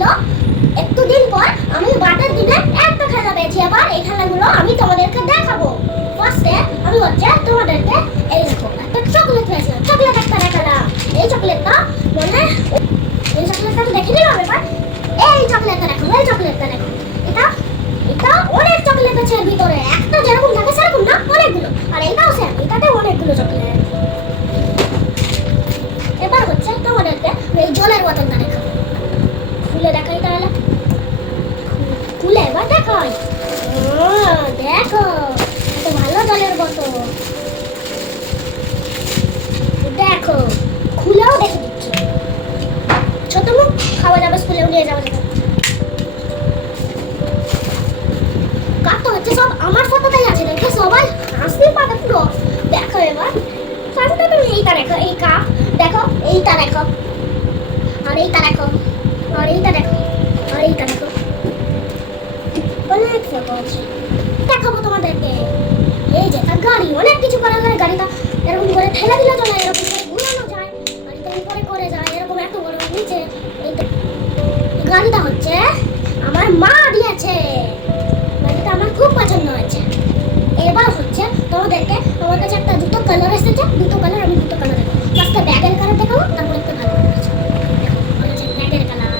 ছিল, একটু দিন পর আমি বার্থডে দিনে একটা খেলা পেয়েছি। এবার এই খেলাগুলো আমি তোমাদেরকে দেখাবো। ফার্স্টে আমি তোমাদেরকে এই দেখো একটা চকলেট পেয়েছিলাম। চকলেট একটা দেখালাম। এই চকলেটটা মানে এই চকলেটটা তো দেখে নিলাম। এবার এই চকলেটটা দেখো, এই চকলেটটা দেখো। এটা এটা অনেক চকলেট আছে এর ভিতরে। একটা যেরকম থাকে সেরকম না, অনেকগুলো। আর এটাও সেম, এটাতে অনেকগুলো চকলেট। এবার হচ্ছে তোমাদেরকে এই জলের বোতলটা দেখাবো। খুলে দেখাই তাহলে। খুলে এবার দেখাই। দেখো এত ভালো জলের বোতল। দেখো খুলেও দেখে দিচ্ছি। ছোট মুখ খাওয়া যাবে, স্কুলেও নিয়ে যাওয়া যাবে। কাপ তো হচ্ছে সব আমার ফটোটাই আছে, দেখে সবাই হাসতে পারে পুরো। দেখো এবার ফার্স্টে তুমি এইটা দেখো, এই কাপ দেখো, এইটা দেখো, আর এইটা দেখো, আর এইটা দেখো, আর এইটা দেখো। অনেক ফটো আছে, দেখাবো তোমাদেরকে। এই যে তার গাড়ি, অনেক কিছু করা যায়। গাড়িটা এরকম করে ঠেলা দিলে চলে, এরকম করে ঘুরানো যায়, গাড়িটা উপরে করে যায়, এরকম এত বড় নিচে। গাড়িটা হচ্ছে আমার মা দিয়েছে। গাড়িটা আমার খুব পছন্দ হয়েছে। এবার হচ্ছে তোমাদেরকে আমার কাছে একটা দুটো কালার এসেছে। দুটো কালার, আমি দুটো কালার দেখাবো। ফার্স্টে ব্যাগের কালার দেখাবো, তারপর একটা ভালো কালার আছে। দেখো আমার কাছে ব্যাগের কালার।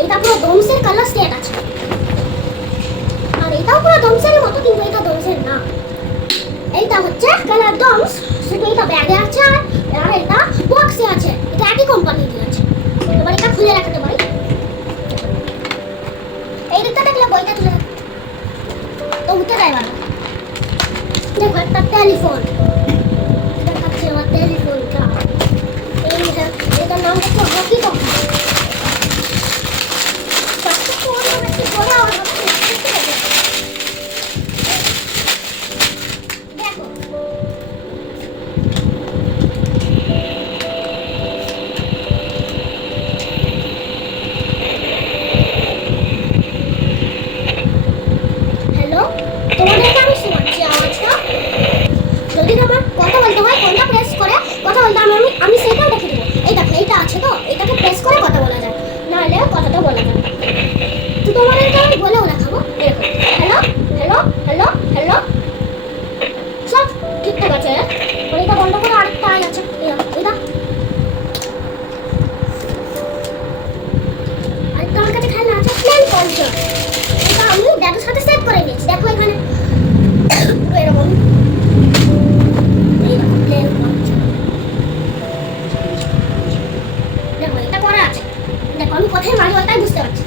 এইটা পুরো ডোমসের কালার সেট আছে। আর এটাও পুরো ডোমসের মতো, কিন্তু এটা ডোমসের না। এইটা হচ্ছে কালার ডোমস, শুধু এটা ব্যাগে আছে। আর এটা বক্সে আছে। এটা একই কোম্পানি দিয়ে আছে। এবার এটা খুলে রাখতে পারি। এই দিকটা দেখলে বইটা তুলে তো উঠে যায় ভালো। দেখো একটা টেলিফোন দেখাচ্ছে, আমার টেলিফোনটা। এটার নাম হচ্ছে হকি কম। দেখো হ্যালো, তোমাদেরকে আমি শোনাচ্ছি আওয়াজটা। যদি তোমার কথা বলতে হয়, কোনটা প্রেস করে কথা বলতে আমি সেটাও দেখে দেবো। এই দেখো এইটা আছে, তো এটাকে প্রেস করে কথা বলা যায়, নাহলে কথাটা বলা যায়। তো তোমাদেরকে আমি বলেও দেখাবো। দেখো হ্যালো হ্যালো হ্যালো হ্যালো, সব ঠিকঠাক আছে। এটা বন্ধ করে আরেকটা আছে, এটা আরেকটা আমার কাছে খেলনা আছে, প্লেন কন্ট্রোল। এটা আমি ড্যাডের সাথে সেট করে নিয়েছি। দেখো এখানে এরকম প্লেন কন্ট্রোল। দেখো এটা করা আছে। দেখো আমি কোথায় মারি ওটাই বুঝতে পারছি।